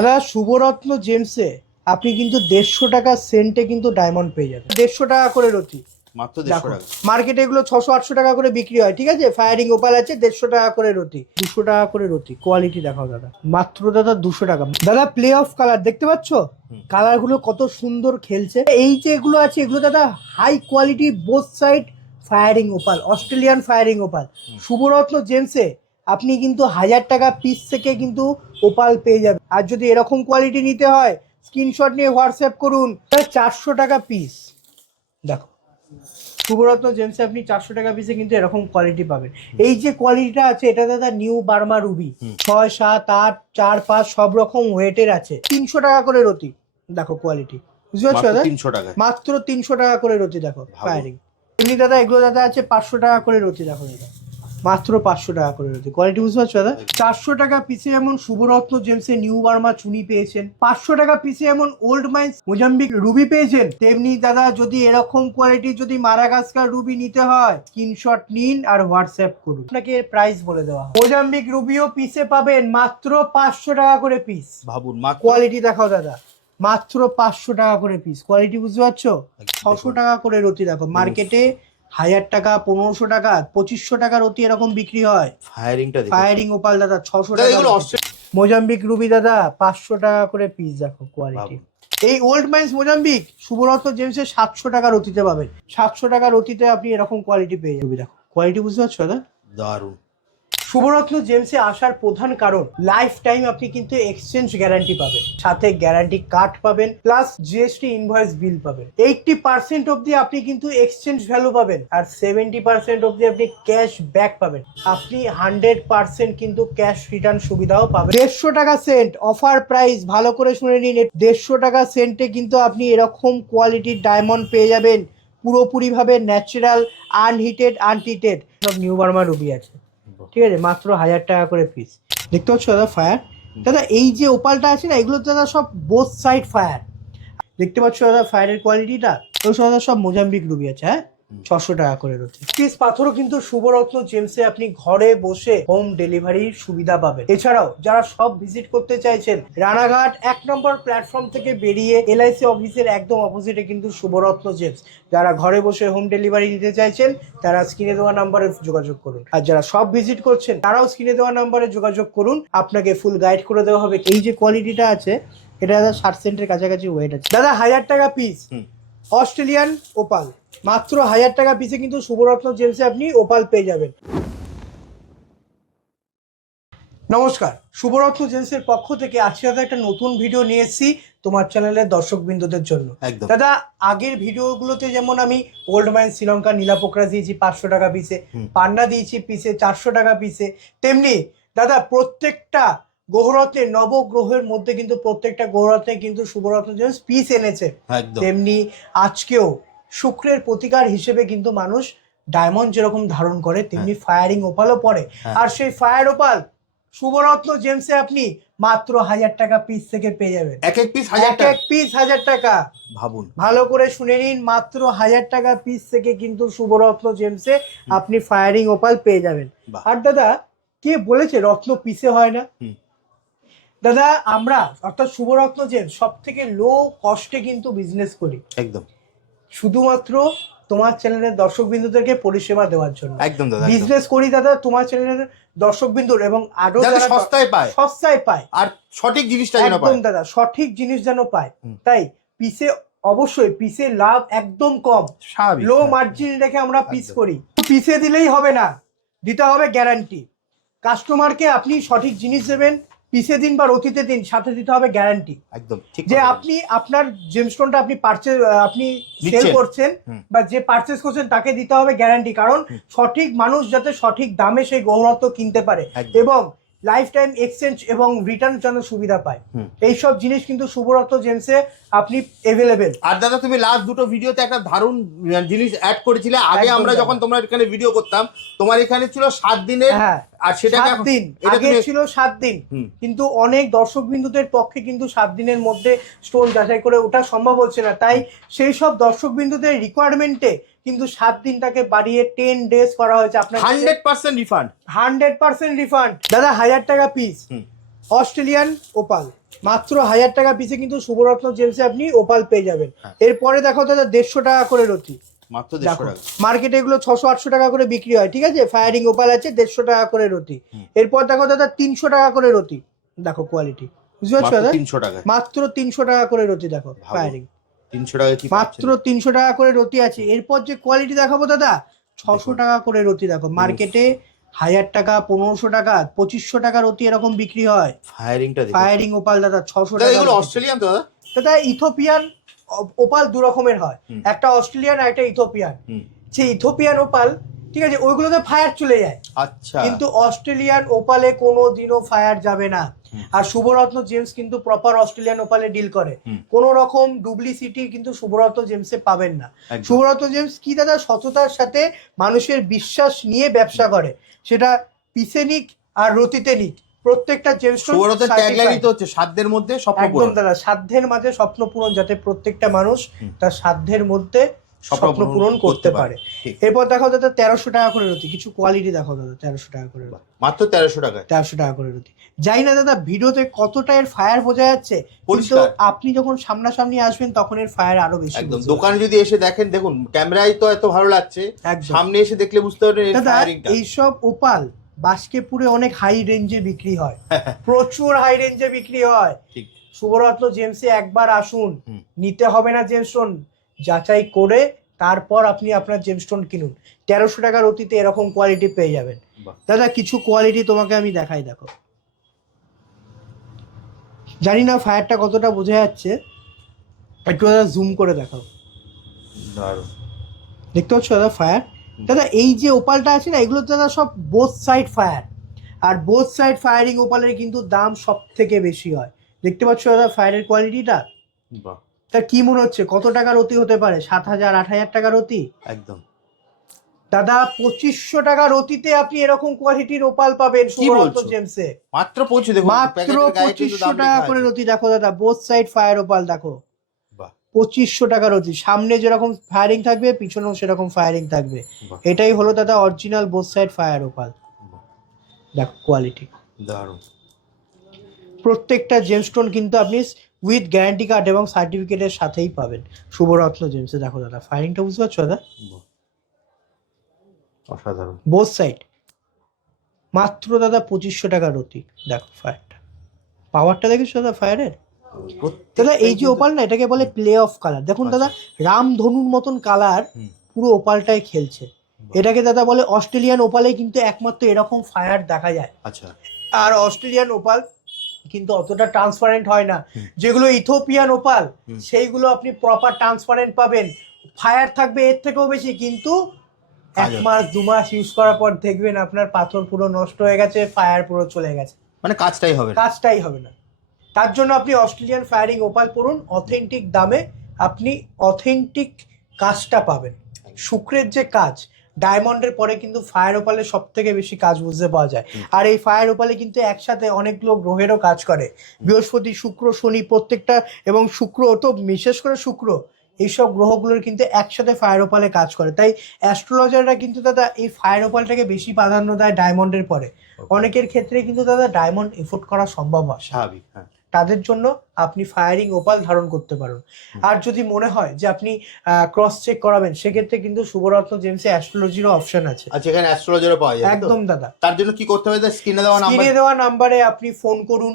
দাদা শুভরত্ন জেমসে আপনি কিন্তু 150 টাকা সেন্টে কিন্তু ডায়মন্ড পেয়ে যাবেন। 150 টাকা করে রতি, মাত্র 150 টাকা। মার্কেটে এগুলো 600-800 টাকা করে বিক্রি হয়, ঠিক আছে। ফায়ারিং ওপাল আছে 150 টাকা করে রতি, 200 টাকা করে রতি। কোয়ালিটি দেখাও দাদা, মাত্র দাদা 200 টাকা। দাদা প্লে অফ কালার দেখতে পাচ্ছ, কালার গুলো কত সুন্দর খেলছে। এই যে এগুলো আছে এগুলো দাদা high quality, both side firing opal, Australian firing opal. Shubharatna জেমসে আপনি কিন্তু 1000 টাকা পিস থেকে কিন্তু ওপাল পেয়ে যাবেন। আর যদি এরকম কোয়ালিটি নিতে হয় স্ক্রিনশট নিয়ে হোয়াটসঅ্যাপ করুন। 400 টাকা পিস। দেখো শুভরত্ন জেমসে আপনি 400 টাকা পিসে কিন্তু এরকম কোয়ালিটি পাবেন। এই যে কোয়ালিটিটা আছে এটা দাদা নিউ বার্মা রুবি, 6, 7, 8, 4, 5 সব রকম ওয়েটের আছে। 300 টাকা করে রতি। দেখো কোয়ালিটি, বুঝতে পারছো দাদা? 300 টাকা, মাত্র 300 টাকা করে রতি। দেখো ফায়ারিং। এমনি দাদা এগুলো দাদা আছে 500 টাকা করে রতি। দেখো দাদা মাত্র 500 টাকা করে রয়েছে। কোয়ালিটি বুঝতে পারছো দাদা? 400 টাকা পিসে এমন শুভরত্ন জেমসে নিউ বার্মা চুনি পেয়েছেন, 500 টাকা পিসে এমন ওল্ড মাইন্স মোজাম্বিক রুবি পেয়েছেন। তেমনি দাদা যদি এরকম কোয়ালিটি যদি মারাগাস্কার রুবি নিতে হয় স্ক্রিনশট নিন আর হোয়াটসঅ্যাপ করুন, আপনাকে এর প্রাইস বলে দেওয়া হবে। মোজাম্বিক রুবিও পিসে পাবেন মাত্র 500 টাকা করে পিস। ভাবুন, মাত্র। কোয়ালিটি দেখাও দাদা, মাত্র 500 টাকা করে পিস। কোয়ালিটি বুঝতে পারছো? 600 টাকা করে রতি। দেখো মার্কেটে 1000 টাকা, 1500 টাকা, 2500 টাকার অতি এরকম বিক্রি হয়। ফায়ারিং ওপাল দাদা 600 টাকা। মোজাম্বিক রুবি দাদা 500 টাকা করে পিস। দেখো কোয়ালিটি। এই ওল্ড মাইন্স মোজাম্বিক শুভরত্ন জেমসে 700 টাকার অতিতে পাবেন। 700 টাকার অতিতে আপনি এরকম কোয়ালিটি পেয়ে যাবেন। দেখো কোয়ালিটি বুঝতে পারছো দাদা? দারুণ। শুভরত্ন শুভরত্ন জেমসে আসার প্রধান কারণ লাইফ টাইম আপনি কিন্তু এক্সচেঞ্জ গ্যারান্টি পাবেন, সাথে গ্যারান্টি কার্ড পাবেন, প্লাস জিএসটি ইনভয়েস বিল পাবেন। 80% অবধি আপনি কিন্তু এক্সচেঞ্জ ভ্যালু পাবেন, আর 70% অবধি আপনি ক্যাশ ব্যাক পাবেন। আপনি 100% কিন্তু ক্যাশ রিটার্ন সুবিধাও পাবেন। 150 টাকা সেন্ট অফার প্রাইস, ভালো করে শুনে নিন। 150 টাকা সেন্টে কিন্তু আপনি এরকম কোয়ালিটির ডায়মন্ড পেয়ে যাবেন, পুরোপুরি ভাবে ন্যাচারাল, আনহিটেড, আনটিটেড। সব নিউ বার্মা রুবি আছে, ঠিক আছে। মাত্র 1000 টাকা করে পিস। দেখতে পাচ্ছ দাদা ফায়ার। দাদা এই যে ওপালটা আছে না এগুলো দাদা সব বোথ সাইড ফায়ার। দেখতে পাচ্ছ দাদা ফায়ারের কোয়ালিটিটা। ওই সব দাদা সব মোজাম্বিক রুবি আছে, হ্যাঁ 600 টাকা করে রয়েছে। পিস পাথরও কিন্তু শুভরত্ন জেমসে আপনি ঘরে বসে হোম ডেলিভারির সুবিধা পাবেন। এছাড়াও যারা সব ভিজিট করতে চাইছেন, রানাঘাট 1 নম্বর প্ল্যাটফর্ম থেকে বেরিয়ে এলআইসি অফিসের একদম অপোজিটে কিন্তু শুভরত্ন জেমস। যারা ঘরে বসে হোম ডেলিভারি দিতে চাইছেন তারা স্ক্রিনে দেওয়া নাম্বারে যোগাযোগ করুন, আর যারা সব ভিজিট করছেন তারাও স্ক্রিনে দেওয়া নাম্বারে যোগাযোগ করুন। আপনাকে ফুল গাইড করে দেওয়া হবে। এই যে কোয়ালিটিটা আছে এটা দাদা 60 সেন্টের কাছাকাছি ওয়েট আছে। দাদা 1000 টাকা পিস অস্ট্রেলিয়ান ওপাল, মাত্র 1000 টাকা পিসে কিন্তু শুভরত্ন জেমসে আপনি ওপাল পেয়ে যাবেন। নমস্কার, শুভরত্ন জেমসের পক্ষ থেকে আজকে দাদা একটা নতুন ভিডিও নিয়ে এসেছি তোমার চ্যানেলের দর্শকবৃন্দদের জন্য। দাদা আগের ভিডিওগুলোতে যেমন আমি ওল্ড মাইন শ্রীলঙ্কা নীলাপোকরা দিয়েছি 500 টাকা পিসে, পান্না দিয়েছি পিসে 400 টাকা পিসে, তেমনি দাদা প্রত্যেকটা গ্রহরত্নের নবগ্রহের মধ্যে কিন্তু প্রত্যেকটা গ্রহরত্নে কিন্তু শুভরত্ন জেমস পিস এনেছে। তেমনি আজকেও শুক্রের প্রতিকার হিসেবে কিন্তু মানুষ ডায়মন্ড যেরকম ধারণ করে তেমনি ফায়ারিং ওপালও পড়ে। আর সেই ফায়ার ওপাল শুভরত্ন জেমসে আপনি মাত্র 1000 টাকা পিস থেকে পেয়ে যাবেন। এক এক পিস 1000 টাকা। এক পিস 1000 টাকা। ভাবুন, ভালো করে শুনে নিন, মাত্র 1000 টাকা পিস থেকে কিন্তু শুভরত্ন জেমসে আপনি ফায়ারিং ওপাল পেয়ে যাবেন। আর দাদা কে বলেছে রত্ন পিসে হয় না? দাদা আমরা অর্থাৎ শুভরত্ন জেমস সব থেকে লো কস্টে কিন্তু বিজনেস করি, একদম শুধুমাত্র তোমার চ্যানেলের দর্শকবৃন্দদেরকে পরিষেবা দেওয়ার জন্য। একদম দাদা বিজনেস করি দাদা তোমার চ্যানেলের দর্শকবৃন্দর, এবং আরো যারা সস্তায় পায় আর সঠিক জিনিসটা যেন পায়। একদম দাদা সঠিক জিনিস যেন পায়। তাই পিসে অবশ্যই পিসে লাভ একদম কম, লো মার্জিন রেখে আমরা পিস করি। পিসে দিলেই হবে না, দিতে হবে গ্যারান্টি। কাস্টমারকে আপনি সঠিক জিনিস দেবেন, পিসে দিন বা রতিতে দিন, সাথে দিতে হবে গ্যারান্টি। একদম ঠিক যে আপনি আপনার জেমস্টোনটা আপনি সেল করছেন বা যে পারচেজ করছেন তাকে দিতে হবে গ্যারান্টি, কারণ সঠিক মানুষ যাতে সঠিক দামে সেই গৌরত্ব কিনতে পারে এবং লাইফ টাইম এক্সচেঞ্জ এবং রিটার্ন যেন সুবিধা পায়। এইসব জিনিস কিন্তু শুভরত্ন জেমসে আপনি অ্যাভেলেবেল। আর দাদা তুমি লাস্ট দুটো ভিডিওতে একটা দারুণ জিনিস অ্যাড করেছিলে। আগে আমরা যখন তোমার এখানে ভিডিও করতাম তোমার এখানে ছিল 7 দিনের, আর সেটা 7 দিন আগে ছিল 7 দিন, কিন্তু অনেক দর্শকবৃন্দদের পক্ষে কিন্তু 7 দিনের মধ্যে স্টোন যাচাই করে ওটা সম্ভব হচ্ছে না। তাই সেই সব দর্শকবৃন্দদের রিকোয়ারমেন্টে কিন্তু 7 দিনটাকে বাড়িয়ে 10 ডেজ করা হয়েছে। আপনার 100% রিফান্ড দাদা 1000 টাকা পিস অস্ট্রেলিয়ান ওপাল, মাত্র 1000 টাকা পিসে কিন্তু শুভরত্ন জেমসে আপনি ওপাল পেয়ে যাবেন। হ্যাঁ। এরপরে দেখো দাদা 150 টাকা করে রতি। মাত্র দেখো 150 টাকা। মার্কেটে এগুলো 600-800 টাকা করে বিক্রি হয়, ঠিক আছে? ফায়ারিং ওপাল আছে 150 টাকা করে রতি। এরপর দেখো দাদা 300 টাকা করে রতি, দেখো কোয়ালিটি, বুঝতে পারছো মাত্র দাদা? 300 টাকা। মাত্র 300 টাকা করে রতি, দেখো ভালো। ফায়ারিং 300 টাকা কি মাত্র 300 টাকা করে রতি আছে। এরপর যে কোয়ালিটি দেখাবো দাদা 600 দেখুন। টাকা করে রতি। দেখো মার্কেটে 1000 টাকা, 1500 টাকা, 2500 টাকা রতি এরকম বিক্রি হয়। ফায়ারিংটা দেখুন। ফায়ারিং ওপাল দাদা 600 দাদা টাকা এগুলো রতি। অস্ট্রেলিয়ান তো দাদা? দাদা ইথোপিয়ান ওপাল দু রকমের হয়, একটা অস্ট্রেলিয়ান আর একটা ইথোপিয়ান। সেই ইথোপিয়ান ওপাল, ঠিক আছে, ওইগুলোতে ফায়ার চলে যায়, আচ্ছা। কিন্তু অস্ট্রেলিয়ান ওপালে কোনো দিনও ফায়ার যাবে না। আর শুভরত্ন জেমস কিন্তু প্রপার অস্ট্রেলিয়ান ওপালে ডিল করে, কোন রকম ডুপ্লিসিটি কিন্তু শুভরত্ন জেমসে পাবেন না। একদম। শুভরত্ন জেমস কি দাদা সততার সাথে মানুষের বিশ্বাস নিয়ে ব্যবসা করে, সেটা পিসে নিক আর রতিতে নিক, প্রত্যেকটা জেমস শুভরত্নের ট্যাগলাইনই তো হচ্ছে সাধ্যের মধ্যে স্বপ্ন একদম পূরণ। দাদা, সাধ্যের মাঝে স্বপ্ন পূরণ, যাতে প্রত্যেকটা মানুষ তার সাধ্যের মধ্যে স্বপ্ন পূরণ করতে পারে। এরপর দেখো দাদা 1300 টাকা করে রতি, কিছু কোয়ালিটি দেখো দাদা 1300 টাকা করে রতি। মাত্র 1300 টাকা। 1300 টাকা করে রতি। জানি না দাদা ভিডিওতে কতটা এর ফায়ার বোঝা যাচ্ছে, কিন্তু পরিষ্কার। আপনি যখন সামনাসামনি আসবেন তখন এর ফায়ার আরো বেশি একদম। বুঝতে দোকানে যদি এসে দেখেন, দেখুন ক্যামেরায় তো এত ভালো লাগছে, একদম। সামনে এসে দেখলে বুঝতে পারবেন এর দাদা ফায়ারিংটা। এইসব ওপাল বাস্কেপুরে অনেক হাই রেঞ্জে বিক্রি হয়, প্রচুর হাই রেঞ্জে বিক্রি হয়। ঠিক। শুভরত্ন জেমসে একবার আসুন, নিতে হবে না জেমস্টোন, যাচাই করে তারপর আপনি আপনার জেমস্টোন কিনুন। 1300 টাকার অতীতে এরকম কোয়ালিটি পেয়ে যাবেন। দাদা কিছু কোয়ালিটি তোমাকে আমি দেখাই, দেখো, জানি না ফায়ারটা কতটা বোঝা যাচ্ছে, একটু দাদা জুম করে দেখাও, দারুণ। দেখতে পাচ্ছ দাদা ফায়ার? দাদা এই যে ওপালটা আছে না, এগুলো দাদা সব বোথ সাইড ফায়ার, আর বোথ সাইড ফায়ারিং ওপালের কিন্তু দাম সব থেকে বেশি হয়। দেখতে পাচ্ছ দাদা ফায়ারের কোয়ালিটিটা? বাহ। তা কি মনে হচ্ছে কত টাকার অতি হতে পারে? 7000, 8000 টাকার অতি? একদম। দাদা 2500 টাকার অতিতে আপনি এরকম কোয়ালিটির ওপাল পাবেন শুভরত্ন জেমসে। মাত্র 25, দেখুন মাত্র 2500 টাকা করে রতি। দেখো দাদা বোথ সাইড ফায়ার ওপাল, দেখো 2500 টাকার অতি। সামনে যেরকম ফায়ারিং থাকবে পিছনেও সেরকম ফায়ারিং থাকবে। এটাই হলো দাদা original both side fire opal. দেখো কোয়ালিটি দারুণ। প্রত্যেকটা জেমস্টোন কিন্তু আপনি উইথ গ্যারান্টি কার্ড এবং সার্টিফিকেটের সাথেই পাবেন শুভরত্ন জেমসে। দেখো দাদা ফায়ারিংটা বুঝতে পারছো দাদা? অসাধারণ। বোথ সাইড মাত্র দাদা 2500 টাকার রতি। দেখো ফায়ারটা, পাওয়ারটা দেখেছো দাদা ফায়ারের? দাদা এই যে ওপাল না, এটাকে বলে প্লে অফ কালার। দেখুন দাদা রামধনুর মতন কালার পুরো ওপালটাই খেলছে। এটাকে দাদা বলে অস্ট্রেলিয়ান ওপালে কিন্তু একমাত্র এরকম ফায়ার দেখা যায়। আচ্ছা। আর অস্ট্রেলিয়ান ওপাল কিন্তু অতটা ট্রান্সপারেন্ট হয় না, যেগুলো ইথোপিয়ান ওপাল সেইগুলো আপনি প্রপার ট্রান্সপারেন্ট পাবেন, ফায়ার থাকবে এর থেকেও বেশি, কিন্তু 1 মাস 2 মাস ইউজ করার পর দেখবেন আপনার পাথর পুরো নষ্ট হয়ে গেছে, ফায়ার পুরো চলে গেছে, মানে কাজটাই হবে না। তার জন্য আপনি অস্ট্রেলিয়ান ফায়ারিং ওপাল পড়ুন, অথেন্টিক দামে আপনি অথেন্টিক কাজটা পাবেন। শুক্রের যে কাজ, ডায়মন্ডের পরে কিন্তু ফায়ার ওপালে সব থেকে বেশি কাজ বুঝতে পাওয়া যায়। আর এই ফায়ার ওপালে কিন্তু একসাথে অনেকগুলো গ্রহেরও কাজ করে, বৃহস্পতি, শুক্র, শনি, প্রত্যেকটা, এবং শুক্র তো বিশেষ করে শুক্র, এইসব গ্রহগুলোর কিন্তু একসাথে ফায়ার ওপালে কাজ করে। তাই অ্যাস্ট্রোলজাররা কিন্তু দাদা এই ফায়ার ওপালটাকে বেশি প্রাধান্য দেয় ডায়মন্ডের পরে। অনেকের ক্ষেত্রে কিন্তু দাদা ডায়মন্ড এফোর্ড করা সম্ভব হয়, স্বাভাবিক। হ্যাঁ, তাদের জন্য আপনি ফায়ারিং ওপাল ধারণ করতে পারেন। আর যদি মনে হয় যে আপনি ক্রস চেক করাবেন, সেক্ষেত্রে কিন্তু শুভরত্ন জেমসে অ্যাস্ট্রোলজিরও অপশন আছে। আচ্ছা, এখানে অ্যাস্ট্রোলজারও পাওয়া যায়? একদম দাদা। তার জন্য কি করতে হবে? স্ক্রিনে দেওয়া নাম্বারে আপনি ফোন করুন।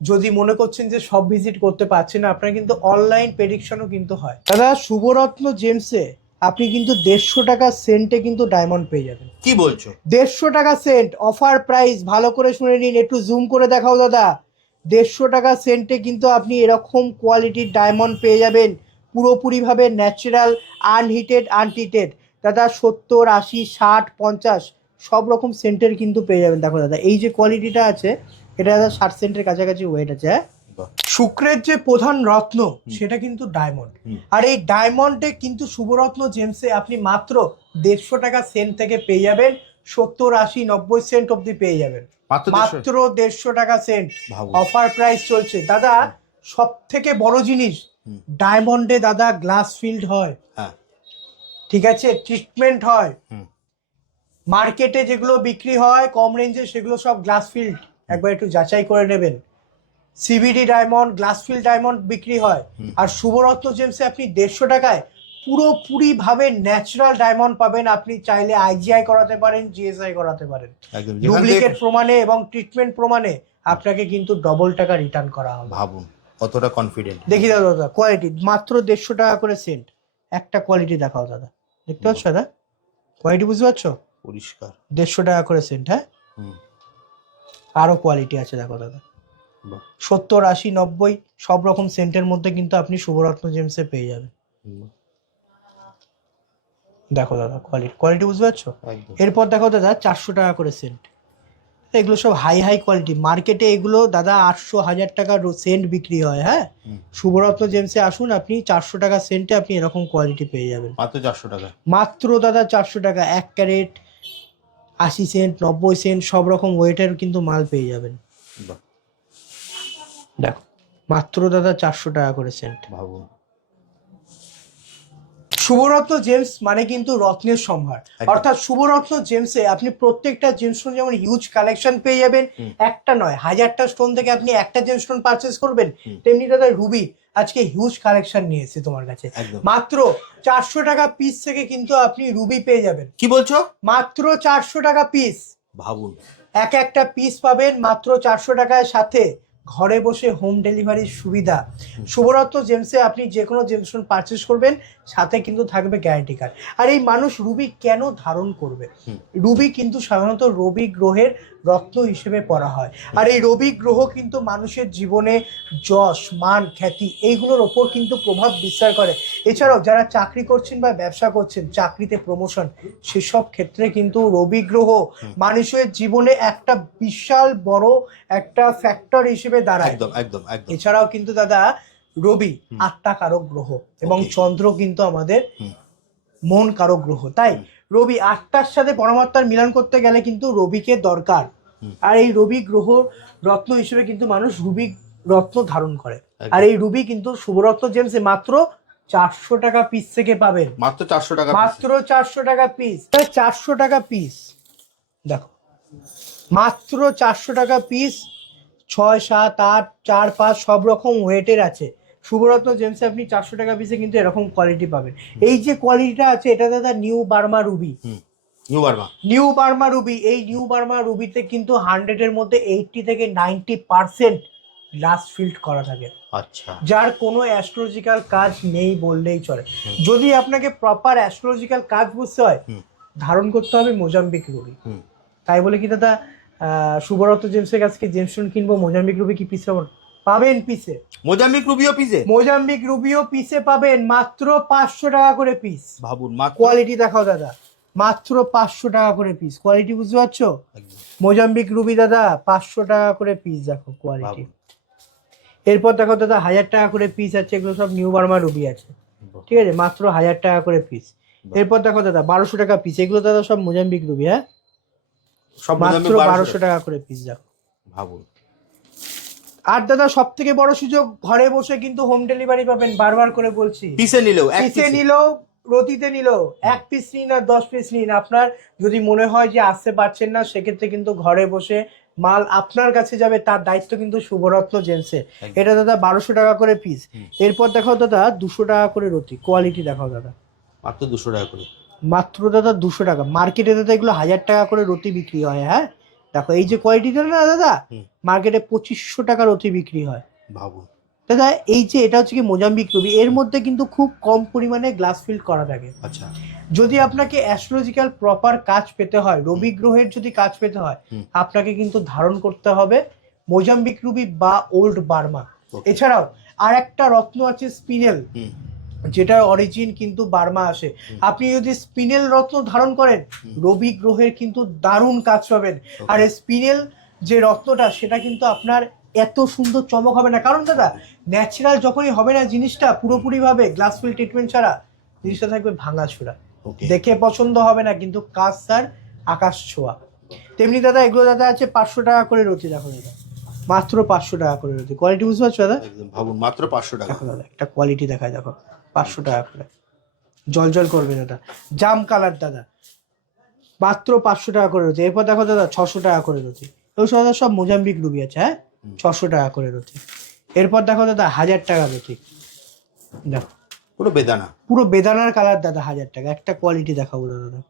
যদি মনে করছেন যে সব ভিজিট করতে পারছেন না, আপনার কিন্তু অনলাইন প্রেডিকশনও কিন্তু হয়। দাদা শুভরত্ন জেমসে আপনি কিন্তু 150 টাকা সেন্টে কিন্তু ডায়মন্ড পেয়ে যাবেন। কি বলছো? 150 টাকা সেন্ট অফার প্রাইস, ভালো করে শুনে নিন, একটু জুম করে দেখাও দাদা। 150 টাকা সেন্টে কিন্তু আপনি এরকম কোয়ালিটির ডায়মন্ড পেয়ে যাবেন, পুরোপুরিভাবে ন্যাচারাল, আনহিটেড, আনটিটেড। দাদা 70, 80, 60, 50 সব রকম সেন্টের কিন্তু পেয়ে যাবেন। দেখো দাদা এই যে কোয়ালিটিটা আছে, এটা দাদা 60 সেন্টের কাছাকাছি ওয়েট আছে। শুক্রের যে প্রধান রত্ন সেটা কিন্তু ডায়মন্ড, আর এই ডায়মন্ডে কিন্তু শুভরত্ন জেমসে আপনি মাত্র 150 টাকা সেন্ট থেকে পেয়ে যাবেন, 70, 80, 90 সেন্ট অব্দি পেয়ে যাবেন, মাত্র 150 টাকা সেন্ট অফার প্রাইস চলছে। দাদা সব থেকে বড় জিনিস, ডায়মন্ডে দাদা গ্লাস ফিল্ড হয়, ঠিক আছে, ট্রিটমেন্ট হয়। মার্কেটে যেগুলো বিক্রি হয় কম রেঞ্জে, সেগুলো সব গ্লাস ফিল্ড, একবার একটু যাচাই করে নেবেন। সিবিডি ডায়মন্ড, গ্লাসফিল ডায়মন্ড বিক্রি হয়। আর শুভরত্ন জেমসে আপনি 150 টাকায় পুরোপুরি ভাবে ন্যাচারাল ডায়মন্ড পাবেন। আপনি চাইলে আইজিআই করাতে পারেন, জিএসআই করাতে পারেন। একদম ডুপ্লিকেট প্রমাণে এবং ট্রিটমেন্ট প্রমাণে আপনাকে কিন্তু ডবল টাকা রিটার্ন করা হবে। ভাবুন কতটা কনফিডেন্ট। দেখি দাদা কোয়ালিটি মাত্র 150 টাকা করে সেন্ট। একটা কোয়ালিটি দেখাও দাদা, দেখতে পাচ্ছ দাদা কোয়ালিটি বুঝতে পারছো? পরিষ্কার 150 টাকা করে সেন্ট। হ্যাঁ, আরো কোয়ালিটি আছে দেখো দাদা, 70, 80, 90 সব রকম সেন্টের মধ্যে কিন্তু আপনি শুভরত্ন জেমসে পেয়ে যাবেন। দেখো দাদা কোয়ালিটি বুঝতে পারছো? এরপর দেখো দাদা 400 টাকা করে সেন্ট। এগুলো সব হাই কোয়ালিটি। মার্কেটে এগুলো দাদা 800, 1000 টাকার সেন্ট বিক্রি হয়। হ্যাঁ, শুভরত্ন জেমসে আসুন, আপনি 400 টাকা সেন্টে আপনি এরকম কোয়ালিটি পেয়ে যাবেন মাত্র 400 টাকা। মাত্র দাদা 400 টাকা। 1 ক্যারেট, 80 সেন্ট, 90 সেন্ট সব রকম ওয়েটের কিন্তু মাল পেয়ে যাবেন। দেখো মাত্র দাদা 400 টাকা করে সেন্ট। ভাবুন শুভরত্ন জেমস মানে কিন্তু রত্নের সম্ভার। অর্থাৎ শুভরত্ন জেমসে আপনি প্রত্যেকটা জেমস্টোন যেমন হিউজ কালেকশন পেয়ে যাবেন, একটা নয় 1000টা স্টোন থেকে আপনি একটা জেমস্টোন পারচেস করবেন, তেমনি দাদা রুবি আজকে হিউজ কালেকশন নিয়ে এসেছে তোমার কাছে। মাত্র 400 টাকা পিস থেকে কিন্তু আপনি রুবি পেয়ে যাবেন। কি বলছো? মাত্র 400 টাকা পিস। ভাবুন একটা পিস পাবেন মাত্র 400 টাকায়, সাথে ঘরে বসে হোম ডেলিভারির সুবিধা। শুভরত্ন জেমসে আপনি যে কোনো জেমস্টোন পারচেস করবেন, সাথে কিন্তু থাকবে গ্যারান্টি কার্ড। আর এই মানুষ রুবি কেন ধারণ করবে? রুবি কিন্তু সাধারণত রবি গ্রহের রত্ন হিসেবে পড়া হয়। আর এই রবি গ্রহ কিন্তু মানুষের জীবনে যশ, মান, খ্যাতি এইগুলোর ওপর কিন্তু প্রভাব বিস্তার করে। এছাড়াও যারা চাকরি করছেন বা ব্যবসা করছেন, চাকরিতে প্রমোশন, সেসব ক্ষেত্রে কিন্তু রবি গ্রহ মানুষের জীবনে একটা বিশাল বড় একটা ফ্যাক্টর হিসেবে দাঁড়ায়। একদম। এছাড়াও কিন্তু দাদা রবি আত্মা কারক গ্রহ এবং চন্দ্র কিন্তু আমাদের মন কারক গ্রহ। তাই রবি আত্মার সাথে পরমাত্মার মিলন করতে গেলে কিন্তু রবিকে দরকার। আর এই রবি গ্রহ রত্ন হিসেবে কিন্তু মানুষ রুবি রত্ন ধারণ করে। আর এই রুবি কিন্তু শুভরত্ন জেমসে মাত্র 400 টাকা পিস থেকে পাবেন। মাত্র 400 টাকা, মাত্র 400 টাকা পিস। 400 টাকা পিস দেখো, মাত্র 400 টাকা পিস। 6, 7, 8, 4, 5 সব রকম ওয়েটের আছে। শুভরত্ন জেমসে আপনি 400 টাকা পিসে কিন্তু এরকম কোয়ালিটি পাবেন। এই যে কোয়ালিটিটা আছে এটা দাদা new Burma Ruby. New Burma Ruby. এই নিউ বার্মা রুবিতে কিন্তু 100-এর মধ্যে 80 থেকে 90% গ্লাস ফিল্ড করা থাকে। আচ্ছা, যার কোনো অ্যাস্ট্রোলজিক্যাল কাজ নেই বললেই চলে। যদি আপনাকে প্রপার অ্যাস্ট্রোলজিক্যাল কাজ বুঝতে হয়, ধারণ করতে হবে মোজাম্বিক রুবি। তাই বলে কি দাদা শুভরত্ন জেমসের কাছ থেকে জেমস্টোন কিনবো, মোজাম্বিক রুবি কি পিসে পাবেন? পিসে মোজাম্বিক রুবিও পিসে পাবেন মাত্র 500 টাকা করে পিস। ভাবুন কোয়ালিটি দেখাও দাদা, মাত্র 500 টাকা করে পিস। কোয়ালিটি বুঝতে পারছো? মোজাম্বিক রুবি দাদা 500 টাকা করে পিস। দেখো কোয়ালিটি। এরপর দেখো দাদা 1000 টাকা করে পিস আছে। এগুলো সব নিউ বার্মা রুবি আছে, ঠিক আছে, মাত্র 1000 টাকা করে পিস। এরপর দেখো দাদা 1200 টাকা পিস। এগুলো দাদা সব মোজাম্বিক রুবি। হ্যাঁ, সব মাত্র 1200 টাকা করে পিস। দেখো ভাবুন। আর দাদা সব থেকে বড় সুযোগ, ঘরে বসে কিন্তু হোম ডেলিভারি পাবেন। বারবার করে বলছি, পিসে নিলেও রতিতে নিলেও 1 পিস নিন আর 10 পিস নিন। আপনার যদি মনে হয় যে আসতে পারছেন না, সেক্ষেত্রে কিন্তু ঘরে বসে মাল আপনার কাছে যাবে, তার দায়িত্ব কিন্তু শুভরত্ন জেমসে। এটা দাদা 1200 টাকা করে পিস। এরপর দেখাও দাদা 200 টাকা করে রতি। কোয়ালিটি দেখাও দাদা, মাত্র 200 টাকা করে। মাত্র দাদা 200 টাকা। মার্কেটে দাদা এগুলো 1000 টাকা করে রতি বিক্রি হয়। হ্যাঁ, দেখো এই যে কোয়ালিটিটা না দাদা, মার্কেটে 2500 টাকা রতি বিক্রি হয়। ভাবুন দাদা এই যে এটা হচ্ছে কি মোজাম্বিক রুবি, এর মধ্যে কিন্তু খুব কম পরিমাণে গ্লাস ফিল্ড করা থাকে। আচ্ছা, যদি আপনাকে অ্যাস্ট্রোলজিক্যাল প্রপার কাজ পেতে হয়, রবি গ্রহের যদি কাজ পেতে হয়, আপনাকে কিন্তু ধারণ করতে হবে মোজাম্বিক রুবি বা ওল্ড বার্মা। এছাড়াও আর একটা রত্ন আছে স্পিনেল, যেটার অরিজিন কিন্তু বার্মা আসে। আপনি যদি স্পিনেল রত্ন ধারণ করেন, রবি গ্রহের কিন্তু দারুণ কাজ পাবেন। আর স্পিনেল যে রত্নটা, সেটা কিন্তু আপনার এত সুন্দর চমক হবে না। কারণ দাদা ন্যাচারাল যখনই হবে না জিনিসটা, পুরোপুরি ভাবে গ্লাস ফিল ট্রিটমেন্ট ছাড়া, জিনিসটা থাকবে ভাঙাচোরা, দেখে পছন্দ হবে না, কিন্তু কাজ তার আকাশ ছোঁয়া। তেমনি দাদা এগুলো দাদা আছে 500 টাকা করে রতি। দেখো দাদা মাত্র 500 টাকা করে রতি। কোয়ালিটি বুঝতে পারছো দাদা? ভাবুন মাত্র 500 টাকা। দেখো দাদা একটা কোয়ালিটি দেখায়, দেখো 500 টাকা করে জল করবে দাদা। জাম কালার দাদা মাত্র 500 টাকা করে রতি। এরপর দেখো দাদা 600 টাকা করে রতি। এগুলো দাদা সব মোজাম্বিক রুবি আছে। হ্যাঁ, 600 টাকা করে রতি। এরপর দেখো দাদা 1000 টাকা রতি, দেখো পুরো বেদানা, পুরো বেদানার কালার দাদা 1000 টাকা। একটা কোয়ালিটি দেখাবো দাদা,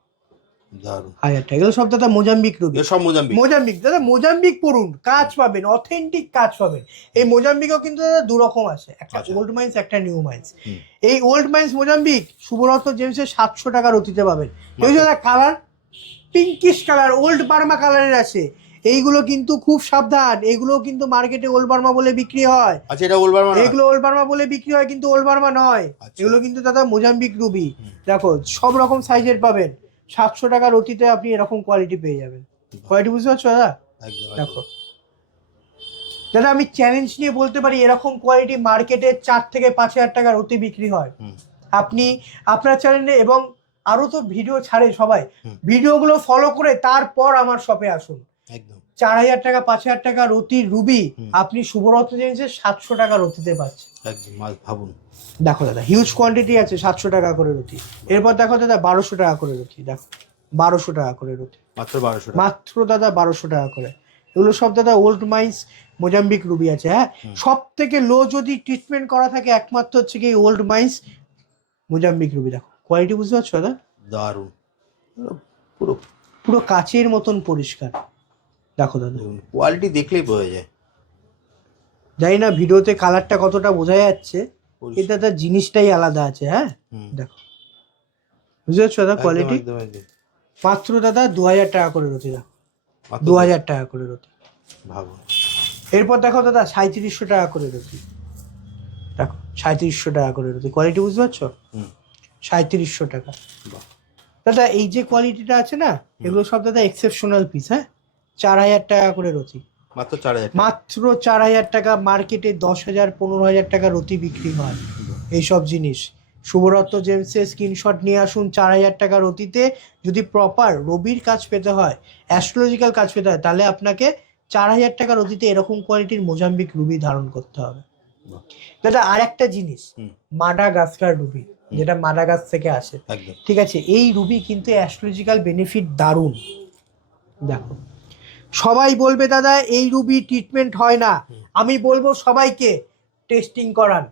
দারুণ। 1000 টাকা। এগুলো সব দাদা মোজাম্বিক রুবি, সব মোজাম্বিক। মোজাম্বিক দাদা, মোজাম্বিক পড়ুন, কাজ পাবেন, অথেন্টিক কাজ পাবেন। এই মোজাম্বিকও কিন্তু দাদা দু রকম আছে, একটা ওল্ড মাইন্স, একটা নিউ মাইন্স। এই ওল্ড মাইন্স মোজাম্বিক শুভরত্ন জেমসের 700 টাকা রতিতে পাবেন। এই দাদা colour pinkish colour, old Burma কালারের আছে। এইগুলো কিন্তু খুব সাবধান, এগুলো কিন্তু মার্কেটে ওল্ড বার্মা বলে বিক্রি হয়। আচ্ছা, এটা ওল্ড বার্মা? এগুলো ওল্ড বার্মা বলে বিক্রি হয়, কিন্তু ওল্ড বার্মা নয়। এগুলো কিন্তু দাদা মোজাম্বিক রুবি। দেখো সব রকম সাইজের পাবেন, 700 টাকা রতিতে আপনি এরকম কোয়ালিটি পেয়ে যাবেন। কোয়ালিটি বুঝতে পারছো দাদা? দেখো দাদা, আমি চ্যালেঞ্জ নিয়ে বলতে পারি এরকম কোয়ালিটি মার্কেটে 4 থেকে 5000 টাকা রতি বিক্রি হয়। আপনি আপনার চ্যানেলে এবং আরো তো ভিডিও ছাড়ে সবাই, ভিডিওগুলো ফলো করে তারপর আমার শপে আসুন। একদম 4000 টাকা 5000 টাকা রতি রুবি আপনি শুভরত্ন জেমসের 700 টাকা রতিতে পাচ্ছেন। একদম ভাবুন। দেখো দাদা হিউজ কোয়ান্টিটি আছে, 700 টাকা করে রতি। এরপর দেখো দাদা 1200 টাকা করে রতি, দেখো 1200 টাকা করে রতি, মাত্র 1200 টাকা, মাত্র দাদা 1200 টাকা করে। এগুলো সব দাদা ওল্ড মাইন্স মোজাম্বিক রুবি আছে। হ্যাঁ, সব থেকে লো যদি ট্রিটমেন্ট করা থাকে একমাত্র হচ্ছে কি ওল্ড মাইন্স মোজাম্বিক রুবি। দেখো কোয়ালিটি বুঝতে পারছো দাদা? দারুণ, পুরো পুরো কাচের মতন পরিষ্কার। দেখো দাদা কোয়ালিটি দেখলেই বোঝা যায়। জানি না ভিডিওতে কালারটা কতটা বোঝা যাচ্ছে, এটা তার জিনিসটাই আলাদা আছে। হ্যাঁ দেখো বুঝতে পারছো দাদা কোয়ালিটি? মাত্র দাদা 2000 টাকা করে রতি, দেখো 2000 টাকা করে রতি, ভাবুন। এরপর দেখো দাদা 3700 টাকা করে রতি, দেখো 3700 টাকা করে রতি। কোয়ালিটি বুঝতে পারছো? 3700 টাকা। দাদা এই যে কোয়ালিটিটা আছে না, এগুলো সব দাদা এক্সেপশনাল পিস। হ্যাঁ, 4000 টাকা করে রতি, মাত্র 4000, মাত্র 4000 টাকা। মার্কেটে 10,000 15,000 টাকা রতি বিক্রি হয় এইসব জিনিস। শুভরত্ন জেমসের স্ক্রিনশট নিয়ে আসুন 4000 টাকা রতিতে। যদি প্রপার রবির কাজ পেতে হয়, অ্যাস্ট্রোলজিক্যাল কাজ পেতে হয়, তাহলে আপনাকে 4000 টাকা রতিতে এরকম কোয়ালিটির মোজাম্বিক রুবি ধারণ করতে হবে। দাদা আর একটা জিনিস, মাডাগাস্কার রুবি, যেটা মাডাগাস থেকে আসে। ঠিক আছে, এই রুবি কিন্তু অ্যাস্ট্রোলজিক্যাল বেনিফিট দারুণ। দেখো সবাই বলবে দাদা এই রুবি ট্রিটমেন্ট হয় না, আমি বলবো সবাইকে টেস্টিং করান।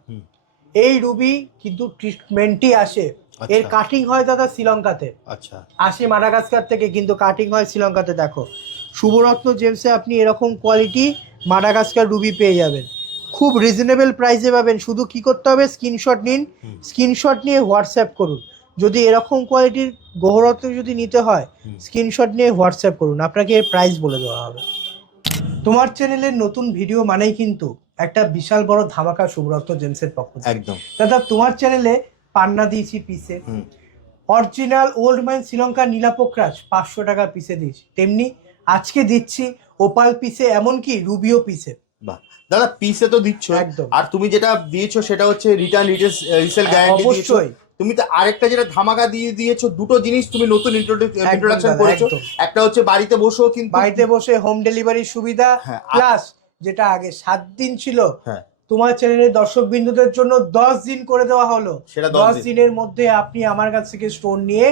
এই রুবি কিন্তু ট্রিটমেন্টই আসে। এর কাটিং হয় দাদা শ্রীলঙ্কাতে, আচ্ছা আসে মাডাগাস্কার থেকে, কিন্তু কাটিং হয় শ্রীলঙ্কাতে। দেখো শুভরত্ন জেমসে আপনি এরকম কোয়ালিটি মাডাগাস্কার রুবি পেয়ে যাবেন, খুব রিজনেবল প্রাইসে পাবেন। শুধু কি করতে হবে, স্ক্রিনশট নিন, স্ক্রিনশট নিয়ে হোয়াটসঅ্যাপ করুন। যদি এরকম কোয়ালিটির গ্রহরত্ন যদি নিতে হয়, স্ক্রিনশট নিয়ে হোয়াটসঅ্যাপ করুন, আপনাকে এর প্রাইস বলে দেওয়া হবে। তোমার চ্যানেলের নতুন ভিডিও মানেই কিন্তু একটা বিশাল বড় ধামাকা শুভরত্ন জেমসের পক্ষ থেকে। একদম দাদা তোমার চ্যানেলে পান্না দিয়েছি পিসে, অরিজিনাল ওল্ড মাইন শ্রীলঙ্কার নীলাপোকরাজ 500 টাকা পিসে দিয়েছি, তেমনি আজকে দিচ্ছি ওপাল পিসে, এমনকি রুবিও পিসে। বাহ দাদা, পিসে তো দিচ্ছ একদম। আর তুমি যেটা দিয়েছো সেটা হচ্ছে রিটার্ন রিসেল গ্যারান্টি দিয়েছো। অবশ্যই। তুমি তো আরেকটা যেটা ধামাকা দিয়ে দিয়েছো, দুটো জিনিস তুমি নতুন ইন্ট্রোডাকশন করেছো। একটা হচ্ছে বাড়িতে বসেও, কিন্তু বাড়িতে বসে হোম ডেলিভারি সুবিধা, প্লাস যেটা আগে 7 দিন ছিল, তোমার চ্যানেলের দর্শক বিন্দুদের জন্য 10 দিন করে দেওয়া হলো। 10 দিনের মধ্যে আপনি আমার কাছ থেকে স্টোন নিয়ে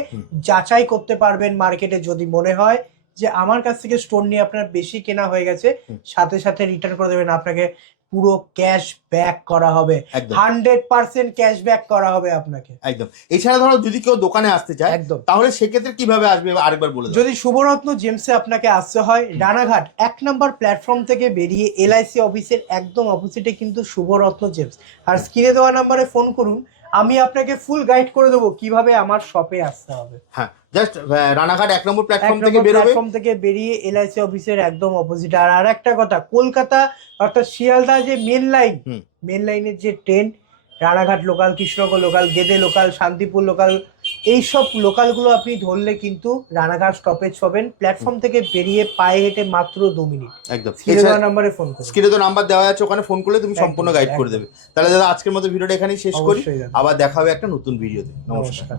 যাচাই করতে পারবেন মার্কেটে। যদি মনে হয় যে আমার কাছ থেকে স্টোন নিয়ে আপনার বেশি কেনা হয়ে গেছে, সাথে সাথে রিটার্ন করে দেবেন, আপনাকে পুরো ক্যাশ ব্যাক করা হবে, 100% ক্যাশ ব্যাক করা হবে আপনাকে। একদম। এছাড়া ধরো যদি কেউ দোকানে আসতে চায়, একদম, তাহলে সেক্ষেত্রে কিভাবে আসবে আরেকবার বলে দাও। যদি শুভরত্ন জেমসে আপনাকে আসতে হয়, রানাঘাট 1 নম্বর প্ল্যাটফর্ম থেকে বেরিয়ে LIC অফিসের একদম অপোজিটে কিন্তু শুভরত্ন জেমস। আর স্ক্রিনে দেওয়া নাম্বারে ফোন করুন, আমি আপনাকে ফুল গাইড করে দেবো কিভাবে আমার শপে আসতে হবে। হ্যাঁ, জাস্ট রানাঘাট 1 নম্বর প্ল্যাটফর্ম থেকে বেরোবে, প্ল্যাটফর্ম থেকে বেরিয়ে LIC অফিসের একদম অপোজিট। আর একটা কথা, কলকাতা অর্থাৎ শিয়ালদা যে মেন লাইনের যে train, Ranaghat local, Krishnanagar local, Gede local, Shantipur local, এইসব লোকালগুলো আপনি ধরলে কিন্তু রানাঘাট স্টপেজ পাবেন। প্ল্যাটফর্ম থেকে বেরিয়ে পায়ে হেঁটে মাত্র 2 মিনিট। একদম। স্ক্রিনে নাম্বারে ফোন করুন, স্ক্রিনে তো নাম্বার দেওয়া আছে, ওখানে ফোন করলে তুমি সম্পূর্ণ গাইড করে দেবে। তাহলে দাদা আজকের মতো ভিডিওটা এখানেই শেষ করি, আবার দেখা হবে একটা নতুন ভিডিওতে। নমস্কার।